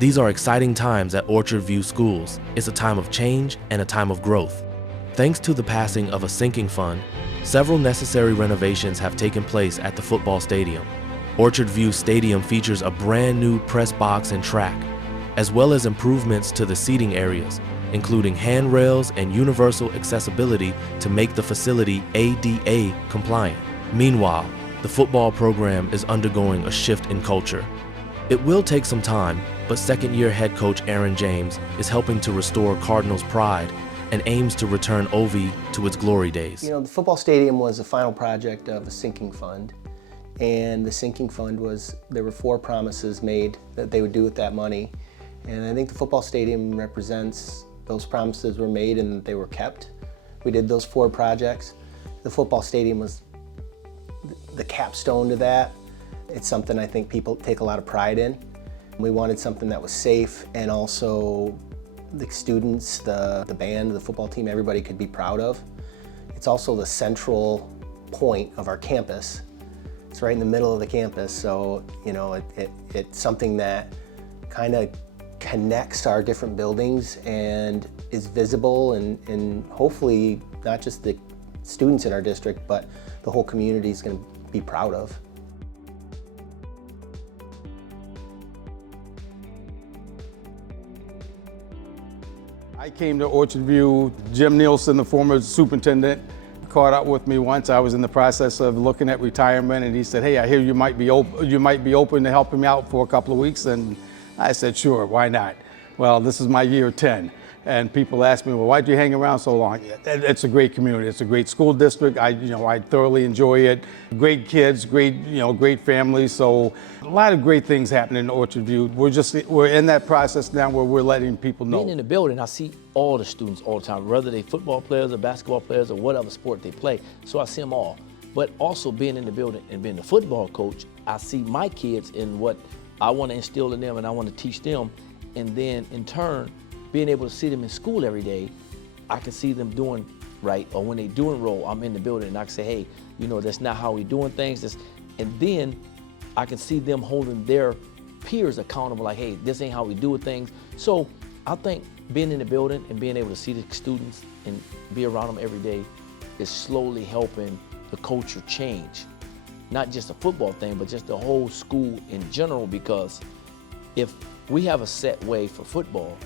These are exciting times at Orchard View Schools. It's a time of change and a time of growth. Thanks to the passing of a sinking fund, several necessary renovations have taken place at the football stadium. Orchard View Stadium features a brand new press box and track, as well as improvements to the seating areas, including handrails and universal accessibility to make the facility ADA compliant. Meanwhile, the football program is undergoing a shift in culture. It will take some time, but second-year head coach Aaron James is helping to restore Cardinals' pride and aims to return OV to its glory days. You know, the football stadium was the final project of a sinking fund. And the sinking fund was, there were 4 promises made that they would do with that money. And I think the football stadium represents those promises were made and they were kept. We did those 4 projects. The football stadium was the capstone to that. It's something I think people take a lot of pride in. We wanted something that was safe and also the students, the band, the football team, everybody could be proud of. It's also the central point of our campus. It's right in the middle of the campus, so you know it's something that kind of connects our different buildings and is visible and hopefully not just the students in our district, but the whole community is going to be proud of. I came to Orchard View. Jim Nielsen, the former superintendent, caught up with me once. I was in the process of looking at retirement, and he said, "Hey, I hear you might be open to helping me out for a couple of weeks." And I said, "Sure, why not?" Well, this is my year 10, and people ask me, "Well, why'd you hang around so long?" It's a great community. It's a great school district. I thoroughly enjoy it. Great kids, great families. So a lot of great things happening in Orchard View. We're in that process now where we're letting people know. Being in the building, I see all the students all the time, whether they football players or basketball players or whatever sport they play. So I see them all. But also being in the building and being the football coach, I see my kids in what I want to instill in them and I want to teach them. And then in turn, being able to see them in school every day, I can see them doing right, or when they do enroll, I'm in the building and I can say, hey, that's not how we doing things. And then I can see them holding their peers accountable, like, hey, this ain't how we do things. So I think being in the building and being able to see the students and be around them every day is slowly helping the culture change. Not just a football thing, but just the whole school in general, because if we have a set way for football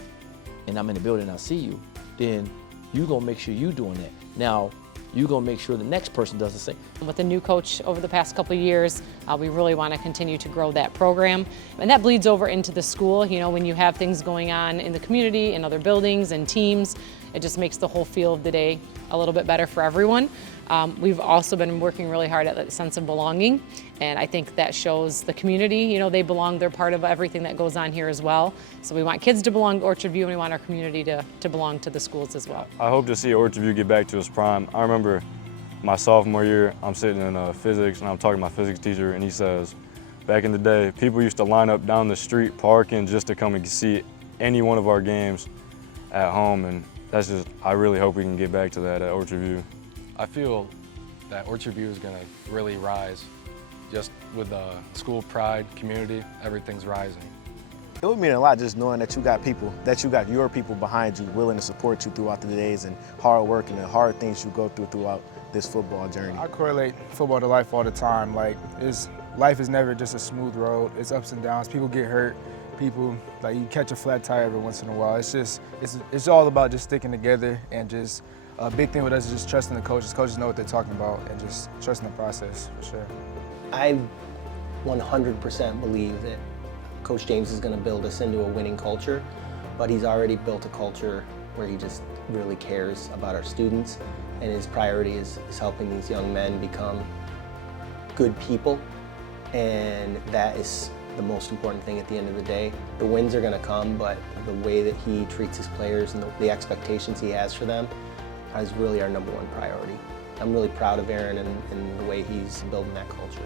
and I'm in the building and I see you, then you're gonna make sure you're doing that. Now, you're gonna make sure the next person does the same. With the new coach over the past couple of years, we really want to continue to grow that program. And that bleeds over into the school. When you have things going on in the community, in other buildings and teams, it just makes the whole feel of the day a little bit better for everyone. We've also been working really hard at that sense of belonging, and I think that shows the community, they belong, they're part of everything that goes on here as well. So we want kids to belong to Orchard View, and we want our community to belong to the schools as well. I hope to see Orchard View get back to its prime. I remember my sophomore year, I'm sitting in physics, and I'm talking to my physics teacher, and he says, back in the day, people used to line up down the street parking just to come and see any one of our games at home, and I really hope we can get back to that at Orchard View. I feel that Orchard View is going to really rise. Just with school pride, community, everything's rising. It would mean a lot just knowing that you got your people behind you, willing to support you throughout the days and hard work and the hard things you go throughout this football journey. I correlate football to life all the time. Life is never just a smooth road. It's ups and downs. People get hurt. You catch a flat tire every once in a while. It's all about just sticking together, and just a big thing with us is just trusting the coaches. Coaches know what they're talking about, and just trusting the process, for sure. I 100% believe that Coach James is going to build us into a winning culture, but he's already built a culture where he just really cares about our students, and his priority is helping these young men become good people, and that is the most important thing at the end of the day. The wins are going to come, but the way that he treats his players and the expectations he has for them is really our #1 priority. I'm really proud of Aaron and the way he's building that culture.